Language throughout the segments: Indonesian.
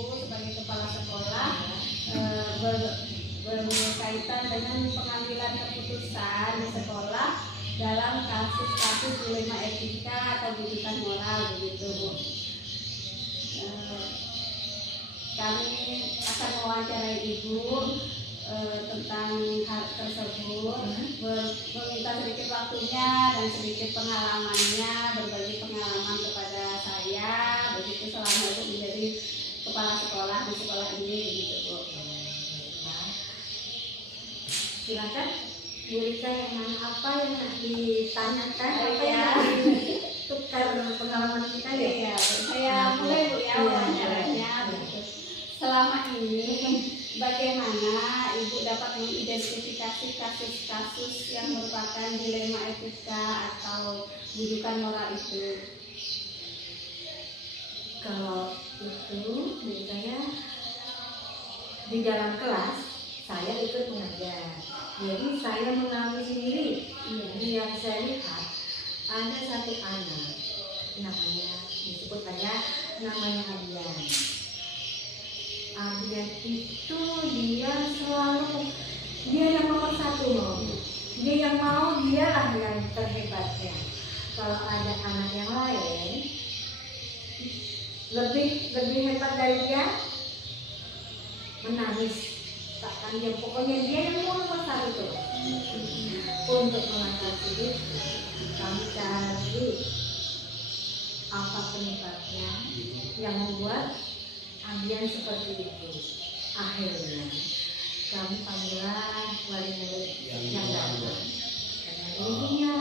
Ibu sebagai kepala sekolah berkaitan dengan pengambilan keputusan di sekolah dalam kasus-kasus dilema etika atau bujukan moral begitu Bu. Kami akan mewawancarai Ibu tentang hal tersebut, meminta sedikit waktunya dan sedikit pengalamannya, berbagi pengalaman kepada saya begitu selama Ibu menjadi kepala sekolah di sekolah ini begitu Bu. Silakan Bu Rika, yang mana apa yang ditanyakan, apa Ya. yang ditukar pengalaman kita ya? Ya, saya mulai Bu ya wawancaranya. Selama ini bagaimana Ibu dapat mengidentifikasi kasus-kasus yang merupakan dilema etika atau bujukan moral itu? Kalau itu biasanya di dalam kelas saya ikut mengajar, jadi saya mengalami sendiri. Yang saya lihat ada satu anak, namanya disebut saja namanya Adian. Adian itu dia selalu yang nomor satu mau, dia yang mau, dialah yang terhebatnya. Kalau ada anak yang lain lebih hebat dari dia, menangis, takkan dia, pokoknya dia yang mau nomor satu tuh. Untuk mengatasi itu kami cari apa penyebabnya yang membuat Adian seperti itu. Akhirnya kami panggilan wali murid yang datang karena ibunya.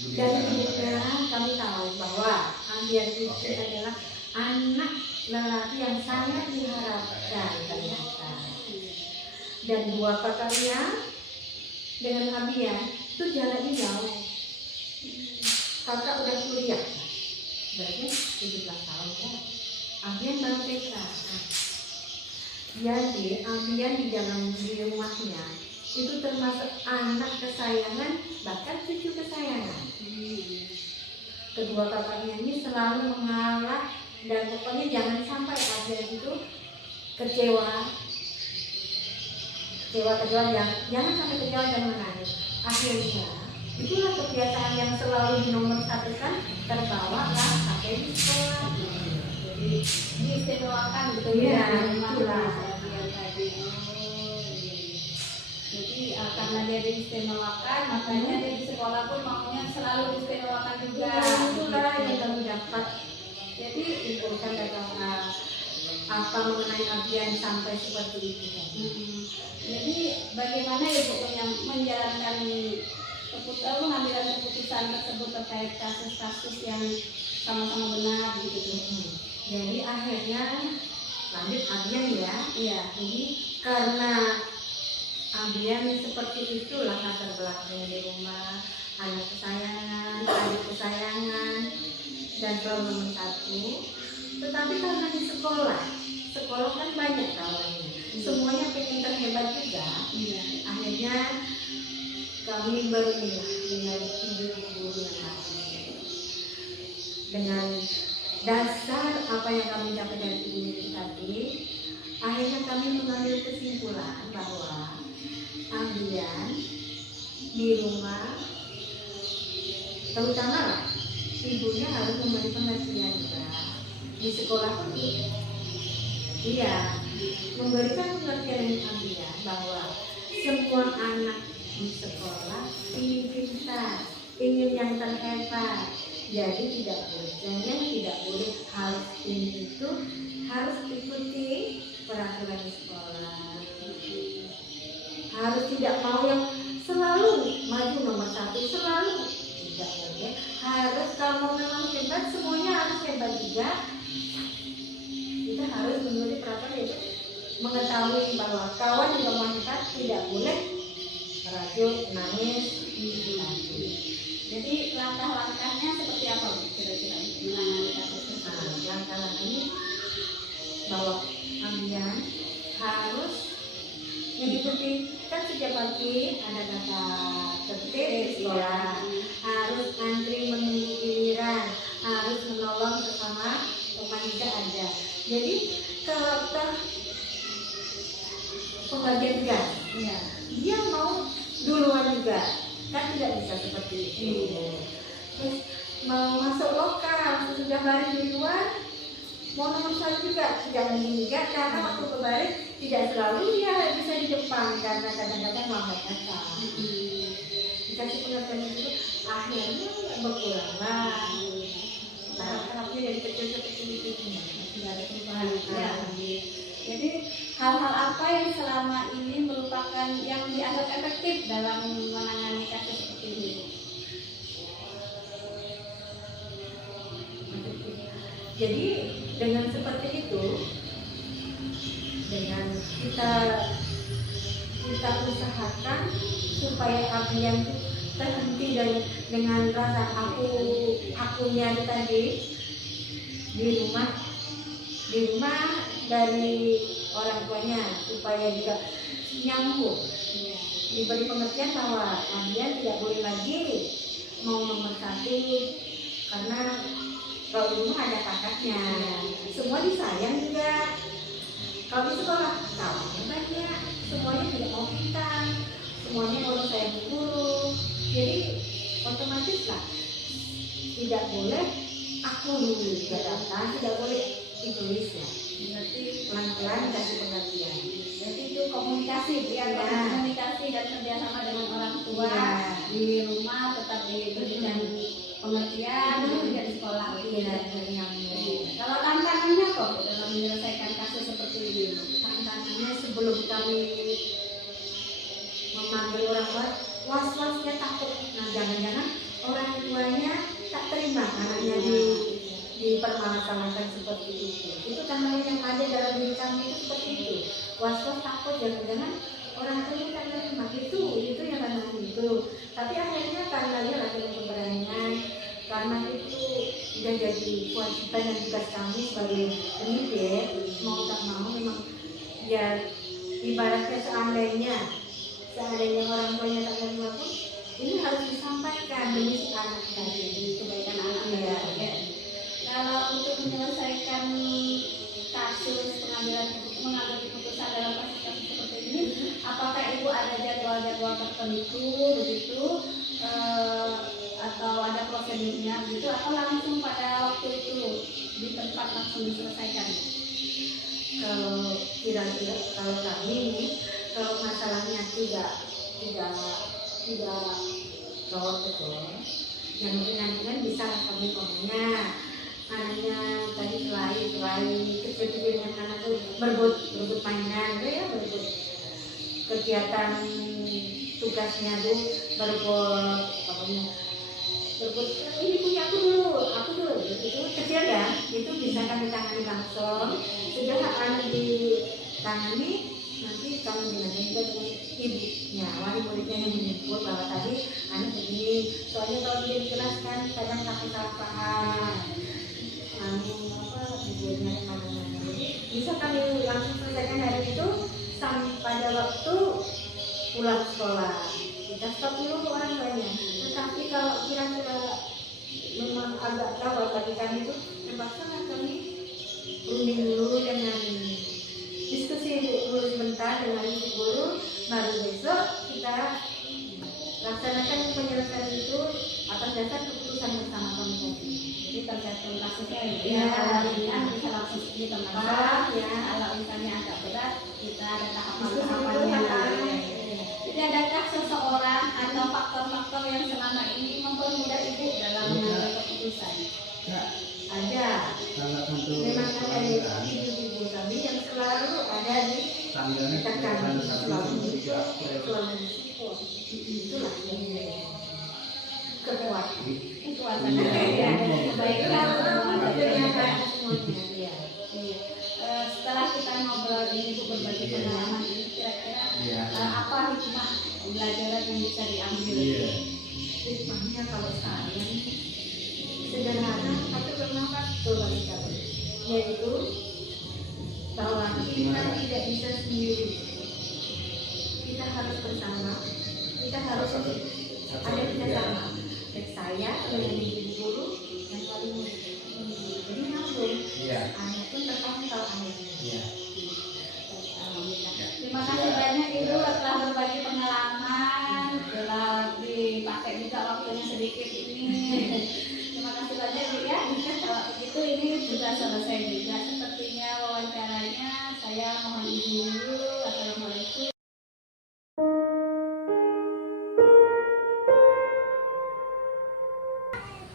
Dari juga kami tahu bahwa Adian itu adalah anak lelaki yang sangat diharapkan ternyata. Dan dua kakaknya dengan Adian itu jalannya jauh. Kakak udah kuliah, berarti 17 tahun ya. Adian baru TK. Jadi Adian di dalam rumahnya itu termasuk anak kesayangan, bahkan cucu kesayangan. Kedua kakaknya ini selalu mengalah, dan pokoknya jangan sampai Adian itu kecewa, jangan sampai kecewa dan menangis. Akhirnya itulah kebiasaan yang selalu dinomorsatukan, terbawa lah sampai di sekolah. Jadi Diistimewakan gitu ya, itulah bagian tadi. Jadi karena dia diistimewakan, makanya dia di sekolah pun maunya selalu diistimewakan juga. Itulah yang kami dapat. Jadi itu kan apa mengenai Adian sampai seperti itu. Jadi bagaimana Ibu menjalankan pengambilan keputusan tersebut terkait kasus-kasus yang sama-sama benar gitu. Jadi akhirnya lanjut Adian ya. Iya. Jadi karena Adian seperti itulah latar belakangnya di rumah, anak kesayangan, adik kesayangan, dan selalu nomor satu. Tetapi karena di sekolah kan banyak kawannya, semuanya pengen terhebat juga. Akhirnya kami bermilah dengan ibu-ibu yang lain, dengan dasar apa yang kami dapat dari ibu itu tadi. Akhirnya kami mengambil kesimpulan bahwa Adian di rumah, terutama ibunya harus memberi pengertian juga. Di sekolah pun iya, memberikan pengertian dengan Adian bahwa semua anak di sekolah ingin pintar, ingin yang terhebat. Jadi tidak boleh hal ini itu harus ikuti peraturan di sekolah. Harus tidak mau yang selalu maju nomor satu, selalu tidak boleh. Harus kalau memang hebat, semuanya harus hebat juga. Kita harus mengikuti peraturan, itu mengetahui bahwa kawan juga wanita tidak boleh merajuk, nangis, nanti. Jadi langkah-langkahnya seperti apa Bu kira-kira menangani kasus tersebut? Langkah-langkah ini bahwa Adian harus mengikuti, kan setiap pagi ada kata tertib di sekolah, harus antri menunggu giliran, harus menolong sesama remaja ada. Jadi kalau toh pembagian tugas, Iya. dia mau duluan juga, kan tidak bisa seperti itu. Terus mau masuk lokal sudah baris di luar, mau nomor satu juga tidak mungkin juga, karena waktu berbaris tidak selalu dia bisa di depan karena kadang-kadang lambat datang. Dikasih pengertian itu akhirnya berkuranglah. Tahap-tahapnya dari kecil ke kecil itu tidak ada perubahan. Ya. Jadi hal-hal apa yang selama ini merupakan yang dianggap efektif dalam menangani kasus seperti ini? Jadi dengan seperti itu, dengan kita usahakan supaya kalian terhenti dengan rasa akunya tadi di rumah dari orang tuanya, supaya juga nyambung, diberi pengertian bahwa kalian tidak boleh lagi mau nomor satu karena kalau di rumah ada kakaknya, semua disayang juga. Kalau di sekolah kawannya banyak, semuanya tidak mau pintar, semuanya mau sayang guru. Jadi otomatis lah tidak boleh aku dulu datang, tidak boleh egois ya. Berarti Pelan-pelan kasih pengertian. Berarti itu komunikasi, ya, komunikasi dan kerjasama dengan orang tua Ya. di rumah tetap diberikan pengertian, juga di sekolah. Iya, nyambung. Kalau tantangannya kok dalam menyelesaikan kasus seperti ini? Tantangannya sebelum kami memanggil orang tua, was-wasnya takut. Nah, jangan-jangan orang tuanya tak terima anaknya dipermasalahkan seperti itu. Itu tantangan yang ada dalam diri kami itu seperti itu. Was-was takut, jangan-jangan orang tuanya tak terima. Itu yang tantangan itu. Tapi akhirnya karena dia lagi keberanian, karena itu sudah jadi kewajiban dan tugas kami sebagai pendidik, mau tak mau memang ya ibaratnya seandainya orang tuanya tak terima pun ini harus disampaikan demi si anak tadi, demi kebaikan anak. Ya. Kalau untuk menyelesaikan kasus mengambil keputusan dalam kasus-kasus seperti ini, apakah ibu ada jadwal-jadwal tertentu begitu, atau ada prosedurnya begitu, atau langsung pada waktu itu di tempat langsung diselesaikan? Kalau kira-kira kalau kami ini, kalau masalahnya tidak gawat betul, yang mungkin bisa kami komennya. Anaknya tadi selain kecil-kecilnya anak tuh berebut mainan, ya berebut kegiatan tugasnya tuh berebut ini punya aku dulu itu kecil ya, itu bisa kami tangani langsung. Sudah anak ditangani, nanti kami bilang juga dengan ibunya, wali muridnya yang menyebut bahwa tadi anak begini, soalnya kalau dia dijelaskan kadang takut salah paham. Ibunya jadi bisa kami langsung selesaikan dari itu sampai pada waktu pulang sekolah. Kita stop dulu orang tuanya. Tetapi kalau kira-kira memang agak gawat bagi kami itu, terpaksa kami runding dulu dengan diskusi dulu sebentar dengan ibu guru, baru besok kita laksanakan penyelesaian itu atas dasar keputusan bersama kami tadi. Jadi tergantung kasusnya Ya, kalau ringan bisa langsung di tempat, ya. kalau misalnya agak berat kita ada Diskusi tahapan-tahapannya. dulu, Jadi adakah seseorang atau faktor-faktor yang selama ini mempermudah ibu dalam mengambil keputusan? ada. Memang ada ibu-ibu kami yang selalu ada di dekat kami, selalu support. Itulah kekuatan. Kekuatan ya, kebaikan semuanya. Ya. Setelah kita ngobrol ini, ibu berbagi pengalaman ini, kira-kira apa hikmah pelajaran yang bisa diambil? Hikmahnya kalau saya sederhana tapi bermanfaat bagi kami, yaitu bahwa kita tidak bisa sendiri, kita harus bersama, kita harus ada kerjasama. Baik saya dengan ibu guru dan wali murid. jadi nyambung. Iya. Anak pun terpantau akhirnya. Iya. Alhamdulillah. Terima kasih banyak Ibu telah berbagi pengalaman, telah dipakai juga waktunya sedikit ini. Terima kasih banyak Ibu ya. Kalau begitu ini sudah selesai juga sepertinya wawancaranya. Saya mohon izin dulu. Assalamualaikum.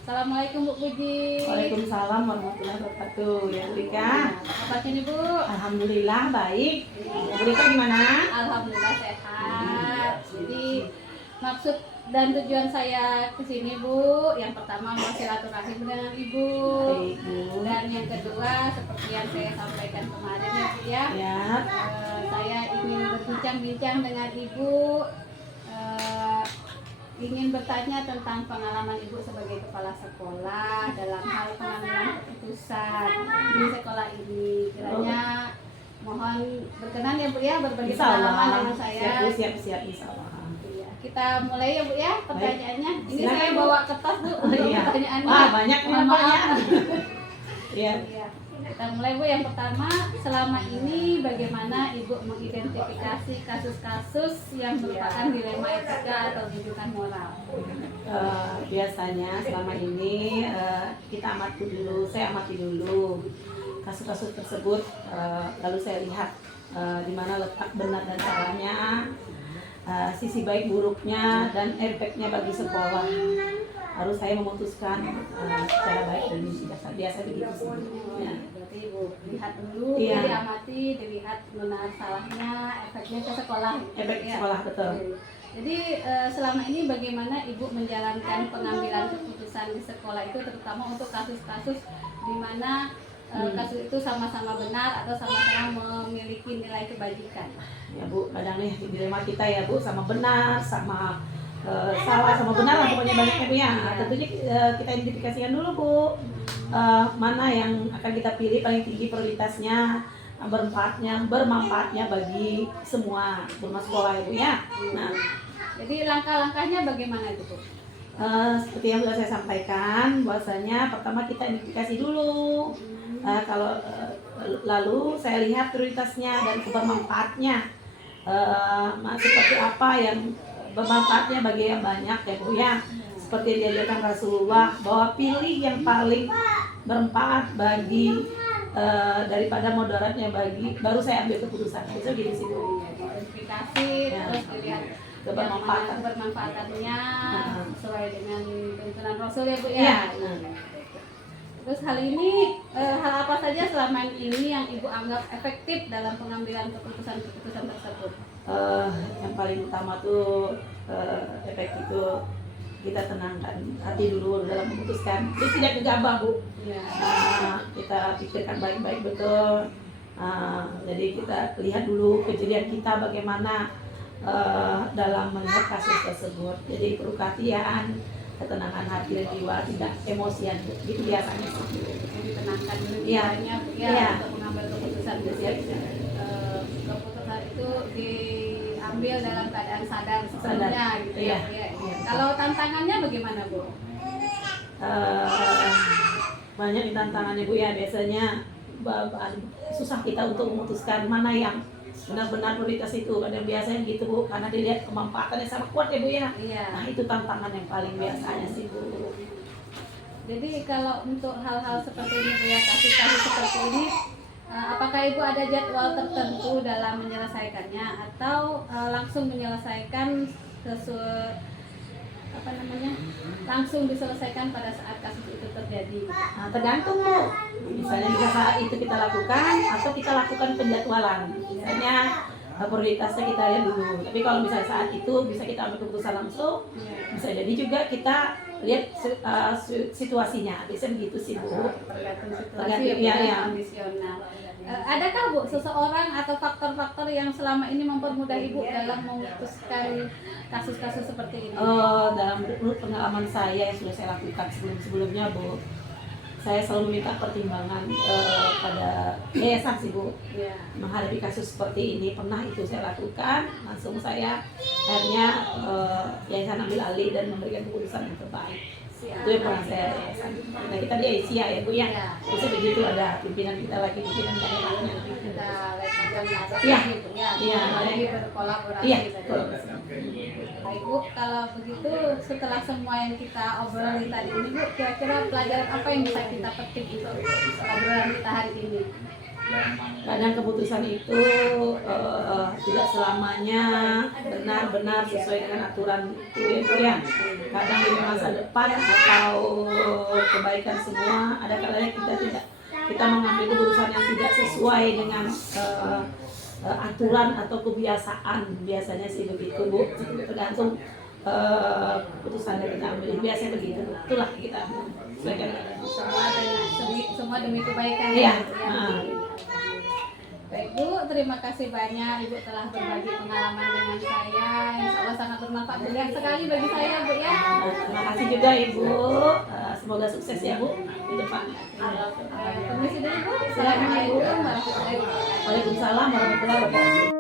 Assalamualaikum Bu Puji. Waalaikumsalam warahmatullahi wabarakatuh. Ya, Bu Rika. Apa ini Bu? Alhamdulillah baik. Bu Rika gimana? Alhamdulillah sehat. Jadi maksud dan tujuan saya ke sini Bu, yang pertama mau silaturahim dengan Ibu. Baik, Bu. Dan yang kedua seperti yang saya sampaikan kemarin ya Bu ya. Ya. Saya ingin berbincang-bincang dengan Ibu. Ingin bertanya tentang pengalaman Ibu sebagai kepala sekolah dalam hal pengambilan keputusan di sekolah ini. Kiranya mohon berkenan ya Bu ya berbagi pengalaman dengan saya. Siap, insya Allah. Iya, kita mulai ya Bu ya pertanyaannya. Ini Silakan, saya Bu. bawa kertas Bu untuk Iya. pertanyaannya. Wah, banyak Mohon namanya. maaf. Iya. Iya. Kita mulai Bu, yang pertama, selama ini bagaimana Ibu mengidentifikasi kasus-kasus yang merupakan dilema etika atau rujukan moral? Biasanya selama ini kita amati dulu, saya amati dulu kasus-kasus tersebut, lalu saya lihat di mana letak benar dan salahnya, sisi baik buruknya dan efeknya bagi sekolah. Harus saya memutuskan secara baik dan biasa begitu sih. Ya. Berarti Ibu lihat dulu, Iya. diamati, dilihat benar salahnya, efeknya ke sekolah. Efek Ya. sekolah, betul. Jadi selama ini bagaimana Ibu menjalankan pengambilan keputusan di sekolah itu, terutama untuk kasus-kasus di mana kasus itu sama-sama benar atau sama-sama memiliki nilai kebajikan? Ya Bu, kadang nih dilema kita ya Bu, sama benar, sama salah, sama benar lah pokoknya banyaknya Bu ya. Tentunya kita identifikasikan dulu Bu, mana yang akan kita pilih paling tinggi prioritasnya, bermanfaatnya bagi semua rumah sekolah ya Bu ya. Nah, jadi langkah-langkahnya bagaimana itu Bu? seperti yang sudah saya sampaikan, bahwasanya pertama kita identifikasi dulu. Kalau lalu saya lihat prioritasnya dan bermanfaatnya, seperti apa yang bermanfaatnya bagi yang banyak ya Bu ya. Seperti yang diajarkan Rasulullah, bahwa pilih yang paling bermanfaat bagi daripada mudaratnya bagi, baru saya ambil keputusan. Itu gitu sih Bu. Identifikasi, Ya. terus dilihat Kebermanfaatan. bermanfaatannya sesuai dengan tuntunan Rasul ya Bu ya. Iya. Terus hal ini, hal apa saja selama ini yang Ibu anggap efektif dalam pengambilan keputusan-keputusan tersebut? Yang paling utama tuh efek itu kita tenangkan hati dulu dalam memutuskan. Jadi tidak gegabah Bu. Ya. Kita pikirkan baik-baik betul. Jadi kita lihat dulu kejadian kita bagaimana dalam melihat kasus tersebut. Jadi perlu kehatian, ketenangan hati dan jiwa, tidak emosian. Itu biasanya sih. Jadi tenangkan dulu Iya. jiwanya Bu ya, Iya. untuk mengambil keputusan. Keputusan itu diambil dalam keadaan sadar sebelumnya gitu ya. Iya. Bu ya. Kalau tantangannya bagaimana Bu? Banyak nih tantangannya Bu ya, biasanya susah kita untuk memutuskan mana yang benar-benar prioritas itu. Kadang biasanya gitu Bu, karena dilihat kemanfaatannya sama kuat ya Bu ya. Iya. Nah itu tantangan yang paling biasanya sih Bu. Jadi kalau untuk hal-hal seperti ini Bu ya, kasus-kasus seperti ini, apakah Ibu ada jadwal tertentu dalam menyelesaikannya atau langsung menyelesaikan langsung diselesaikan pada saat kasus itu terjadi? Nah, tergantung Bu. Misalnya jika saat itu kita lakukan atau kita lakukan penjadwalan. Misalnya prioritasnya kita lihat dulu. Tapi kalau misalnya saat itu bisa kita ambil keputusan langsung, bisa jadi juga kita lihat situasinya. Biasanya begitu sih Bu. Tergantung situasi Tergantung, ya, ya. kondisional. Adakah Bu seseorang atau faktor-faktor yang selama ini mempermudah Ibu dalam memutuskan kasus-kasus seperti ini? Dalam menurut pengalaman saya yang sudah saya lakukan sebelum-sebelumnya Bu, saya selalu meminta pertimbangan pada yayasan sih Bu. Ya. Menghadapi kasus seperti ini pernah itu saya lakukan, langsung saya akhirnya yayasan ambil alih dan memberikan keputusan yang terbaik. Itu yang pernah saya rasakan. Nah, kita di Asia ya Bu ya. Bisa begitu ada pimpinan kita lagi, pimpinan daerahnya. Kita letakkan atas Iya. gitu ya. Iya. Lagi berkolaborasi Iya. tadi. Baik Bu, kalau begitu setelah semua yang kita obrolin tadi ini Bu, kira-kira pelajaran apa yang bisa kita petik untuk obrolan kita hari ini? Kadang keputusan itu tidak selamanya benar-benar sesuai dengan aturan itu ya Bu ya. Kadang di masa depan atau kebaikan semua, ada kalanya kita mengambil keputusan yang tidak sesuai dengan aturan atau kebiasaan. Biasanya sih begitu Bu, tergantung keputusan yang kita ambil. Biasanya begitu, itulah kita ambil. Semua demi kebaikan. Iya. Ya. Baik Bu, terima kasih banyak Ibu telah berbagi pengalaman dengan saya. Insya Allah sangat bermanfaat sekali bagi saya Bu ya. Terima kasih juga Ibu. Semoga sukses ya Bu di depan. Permisi dulu Bu. Assalamualaikum warahmatullahi wabarakatuh. Waalaikumsalam warahmatullahi wabarakatuh.